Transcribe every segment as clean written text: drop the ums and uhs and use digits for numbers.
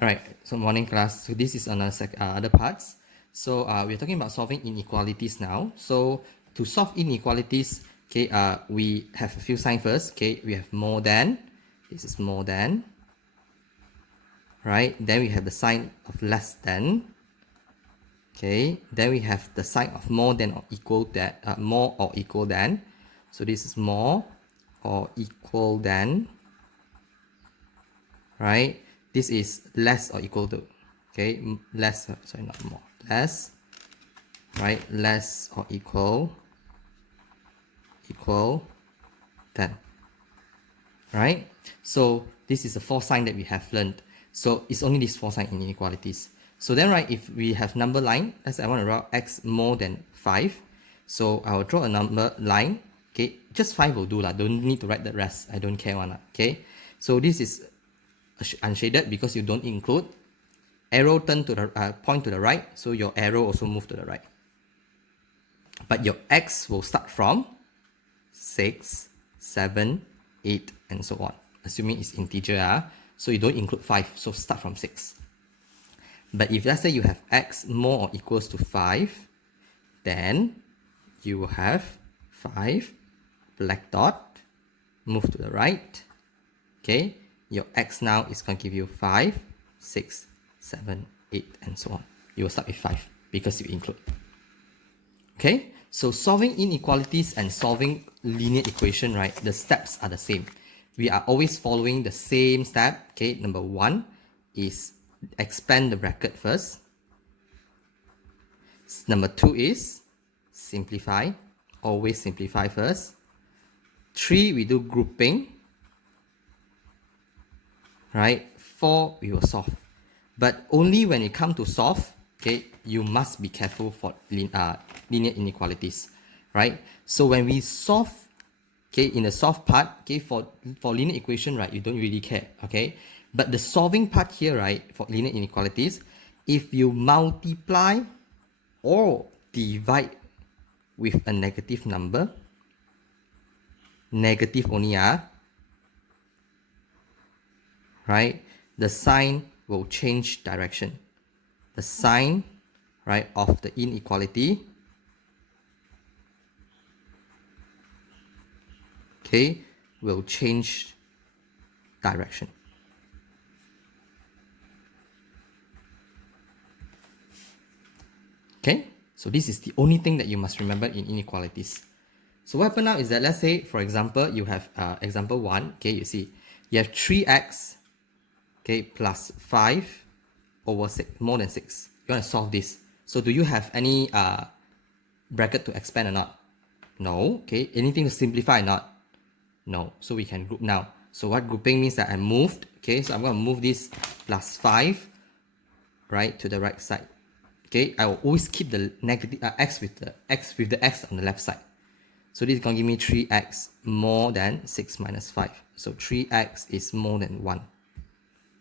Alright, so morning class. So this is on other parts. So we're talking about solving inequalities now. So to solve inequalities, okay, we have a few signs first. Okay, we have more than. This is more than. Right. Then we have the sign of less than. Okay. Then we have the sign of more than or equal that. More or equal than. So this is more or equal than. Right. This is less or equal to, okay, less, sorry, not more, less, right, less or equal than, right? So this is the four sign that we have learned. So it's only these four sign in inequalities. So then, right, if we have number line, let's say I want to draw x more than 5, so I will draw a number line, okay, just 5 will do lah, don't need to write the rest, I don't care one, okay? So this is unshaded because you don't include. Arrow turn to the point to the right, so your arrow also move to the right. But your x will start from 6, 7, 8, and so on. Assuming it's integer, so you don't include 5, so start from 6. But if let's say you have x more or equals to 5, then you will have 5, black dot, move to the right. Okay, your x now is going to give you 5, 6, 7, 8, and so on. You will start with 5 because you include. Okay, so solving inequalities and solving linear equation, right? The steps are the same. We are always following the same step. Okay, number 1 is expand the bracket first. Number 2 is simplify. Always simplify first. 3, we do grouping. Right? 4, we will solve. But only when it comes to solve, okay, you must be careful for linear inequalities, right? So when we solve, okay, in the solve part, okay, for linear equation, right, you don't really care, okay? But the solving part here, right, for linear inequalities, if you multiply or divide with a negative number, negative only, right, the sign will change direction. The sign, right, of the inequality, okay, will change direction. Okay, so this is the only thing that you must remember in inequalities. So what happens now is that, let's say, for example, you have example 1, okay, you see, you have 3x, okay, plus 5 over 6, more than 6. You want to solve this. So do you have any bracket to expand or not? No. Okay, anything to simplify or not? No. So we can group now. So what grouping means that I moved, okay, so I'm going to move this plus 5, right, to the right side. Okay, I will always keep the negative x with the x on the left side. So this is going to give me 3x more than 6 minus 5. So 3x is more than 1.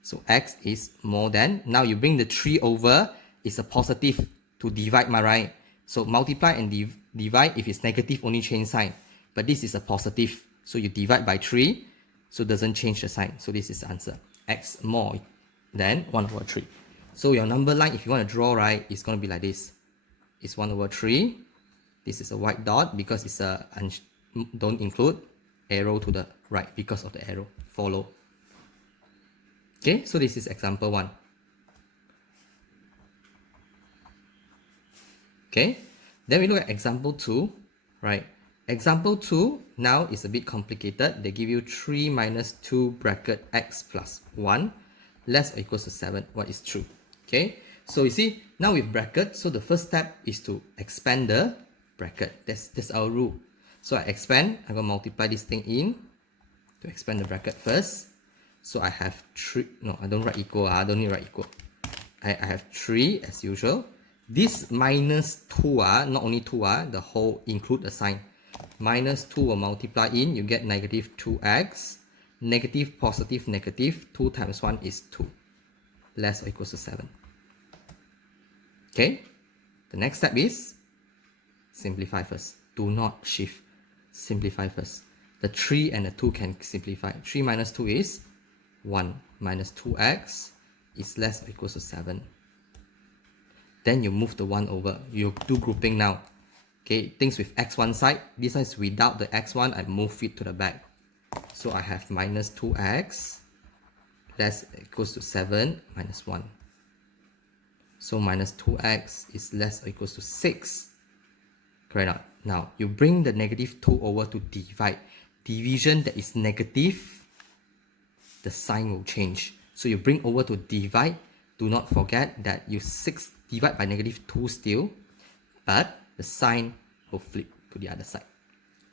So x is more than, now you bring the 3 over, it's a positive to divide, right? So multiply and divide, if it's negative, only change sign. But this is a positive, so you divide by 3, so it doesn't change the sign. So this is the answer, x more than 1 over 3. So your number line, if you want to draw, right, it's going to be like this. It's 1 over 3. This is a white dot because it's a, don't include, arrow to the right because of the arrow, follow. Okay, so this is example 1. Okay, then we look at example 2, right? Example 2 now is a bit complicated. They give you 3 minus 2 bracket x plus 1 less or equals to 7. What is true? Okay, so you see, now with bracket, so the first step is to expand the bracket. That's our rule. So I expand, I'm going to multiply this thing in to expand the bracket first. So I have 3, no, I don't write equal, I don't need to write equal. I have 3 as usual. This minus 2, not only 2, the whole include the sign. Minus 2 will multiply in, you get negative 2x. Negative, positive, negative, 2 times 1 is 2. Less or equals to 7. Okay, the next step is simplify first. Do not shift. Simplify first. The 3 and the 2 can simplify. 3 minus 2 is 1 minus 2x is less or equals to 7. Then you move the 1 over. You do grouping now. Okay, things with x one side. This one is without the x1. I move it to the back. So I have minus 2x less equals to 7 minus 1. So minus 2x is less or equals to 6. Correct. Now you bring the negative 2 over to divide. Division that is negative, the sign will change. So you bring over to divide. Do not forget that you 6 divide by negative 2 still, but the sign will flip to the other side.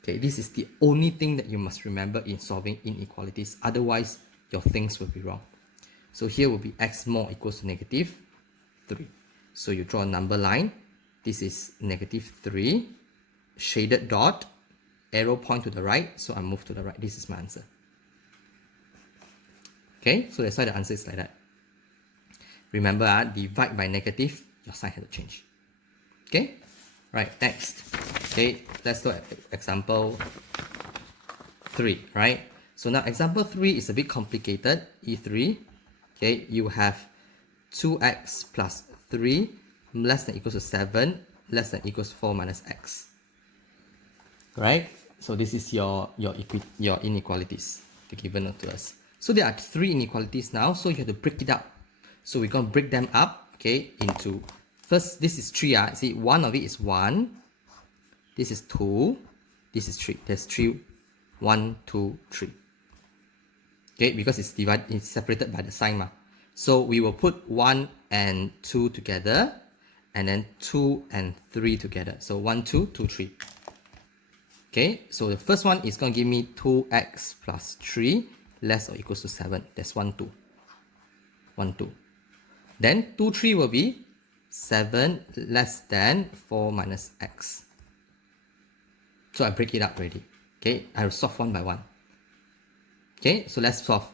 Okay, this is the only thing that you must remember in solving inequalities. Otherwise, your things will be wrong. So here will be x more equals to negative 3. So you draw a number line. This is negative 3, shaded dot, arrow point to the right. So I move to the right. This is my answer. Okay, so that's why the answer is like that. Remember, divide by negative, your sign has to change. Okay, right, next. Okay, let's look at example 3, right? So now example 3 is a bit complicated, E3. Okay, you have 2x plus 3 less than equals to 7 less than equals to 4 minus x. Right? So this is your inequalities given to us. So there are 3 inequalities now, so you have to break it up. So we're going to break them up, okay, into, first, this is 3. See, one of it is 1. This is 2. This is 3. There's 3. 1, 2, 3. Okay, because it's divided, it's separated by the sign. So we will put 1 and 2 together, and then 2 and 3 together. So 1, 2, 2, 3. Okay, so the first one is going to give me 2x plus 3 less or equals to 7. That's 1, 2. 1, 2. Then 2, 3 will be 7 less than 4 minus x. So I break it up already. Okay, I will solve one by one. Okay, so let's solve.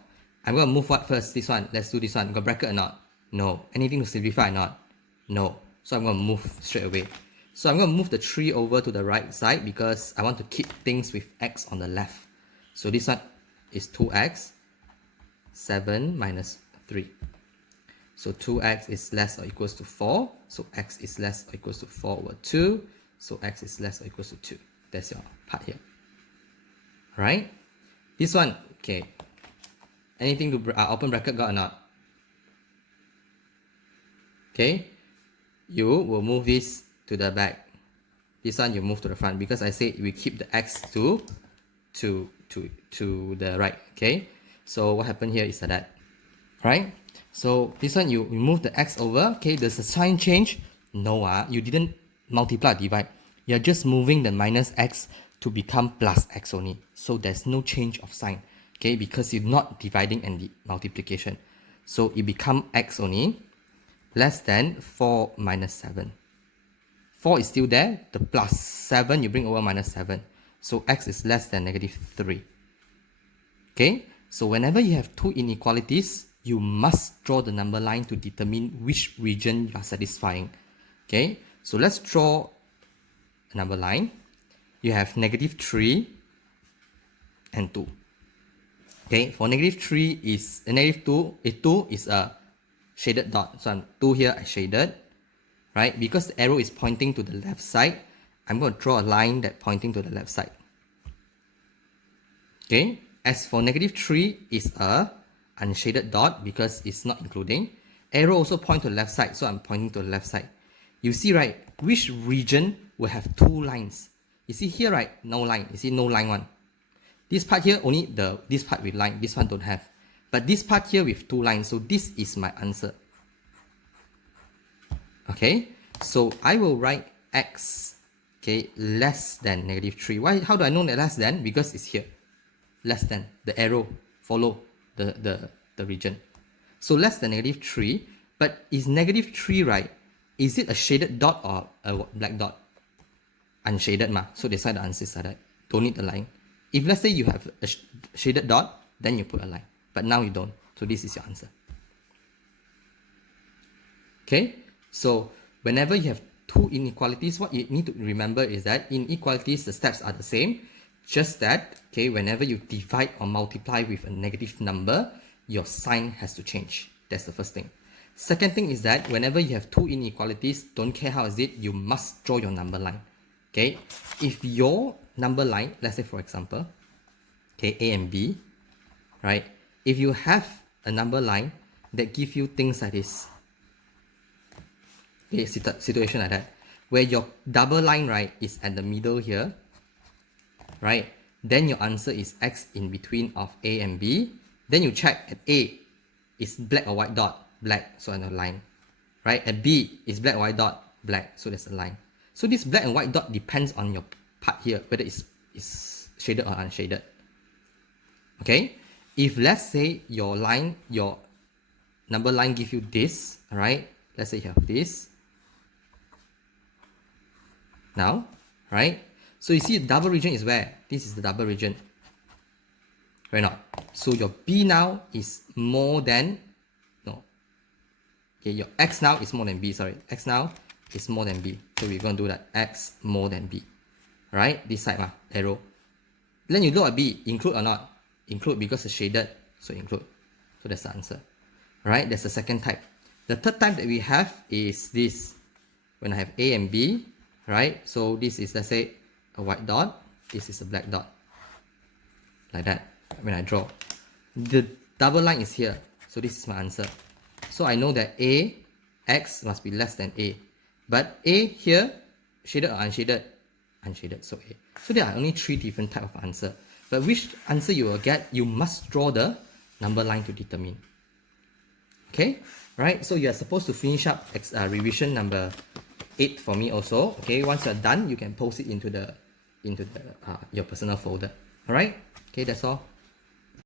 I'm going to move what first? This one. Let's do this one. Got bracket or not? No. Anything to simplify or not? No. So I'm going to move straight away. So I'm going to move the 3 over to the right side because I want to keep things with x on the left. So this one is 2x, 7 minus 3. So 2x is less or equals to 4. So x is less or equals to 4 over 2. So x is less or equals to 2. That's your part here. Right? This one, okay. Anything to open bracket got or not? Okay. You will move this to the back. This one you move to the front because I said we keep the x to the right. Okay. So what happened here is that, right? So this one you move the x over. Okay. Does the sign change? No. You didn't multiply or divide. You're just moving the minus x to become plus x only. So there's no change of sign. Okay, because you're not dividing and the multiplication. So it become x only, less than 4 minus 7. 4 is still there, the plus 7 you bring over minus 7. So x is less than negative 3. Okay, so whenever you have 2 inequalities, you must draw the number line to determine which region you are satisfying. Okay, so let's draw a number line. You have negative 3 and 2. Okay, for negative 3 is negative 2. 2 is a shaded dot. So I'm 2 here, I shaded. Right? Because the arrow is pointing to the left side, I'm going to draw a line that pointing to the left side. Okay, as for negative 3 is a unshaded dot because it's not including. Arrow also point to the left side, so I'm pointing to the left side. You see, right, which region will have 2 lines? You see here, right, no line. You see no line one. This part here, only this part with line, this one don't have. But this part here with 2 lines, so this is my answer. Okay, so I will write x, okay, less than negative 3. Why? How do I know that less than? Because it's here. Less than, the arrow follow the region. So less than negative 3, but is negative 3, right? Is it a shaded dot or a black dot? Unshaded ma. So that's why the answer is like that. Don't need the line. If let's say you have a shaded dot, then you put a line. But now you don't. So this is your answer. Okay? So whenever you have 2 inequalities, what you need to remember is that inequalities, the steps are the same. Just that, okay, whenever you divide or multiply with a negative number, your sign has to change. That's the first thing. Second thing is that whenever you have two inequalities, don't care how is it, you must draw your number line. Okay, if your number line, let's say for example, okay, A and B, right? If you have a number line that give you things like this, okay, situation like that, where your double line, right, is at the middle here, right? Then your answer is X in between of A and B. Then you check at A is black or white dot, black, so another line, right? At B is black or white dot, black, so there's a line. So this black and white dot depends on your part here, whether it's shaded or unshaded. Okay, if let's say your line, your number line give you this, right? Let's say you have this. Now, right? So you see the double region is where? This is the double region. Right now. So your B now is more than, no. Okay, your X now is more than B, sorry. X now is more than B. So we're going to do that. X more than B. Right? This side, arrow. Then you look at B, include or not? Include because it's shaded, so include. So that's the answer. Right? That's the second type. The third type that we have is this. When I have A and B, right? So this is, let's say, a white dot. This is a black dot. Like that. When I draw. The double line is here. So this is my answer. So I know that A, X must be less than A. But A here, shaded or unshaded? Unshaded, so A. So there are only three different types of answer. But which answer you will get, you must draw the number line to determine. Okay, right? So you are supposed to finish up revision number 8 for me also. Okay, once you're done, you can post it into your personal folder. All right. Okay, that's all.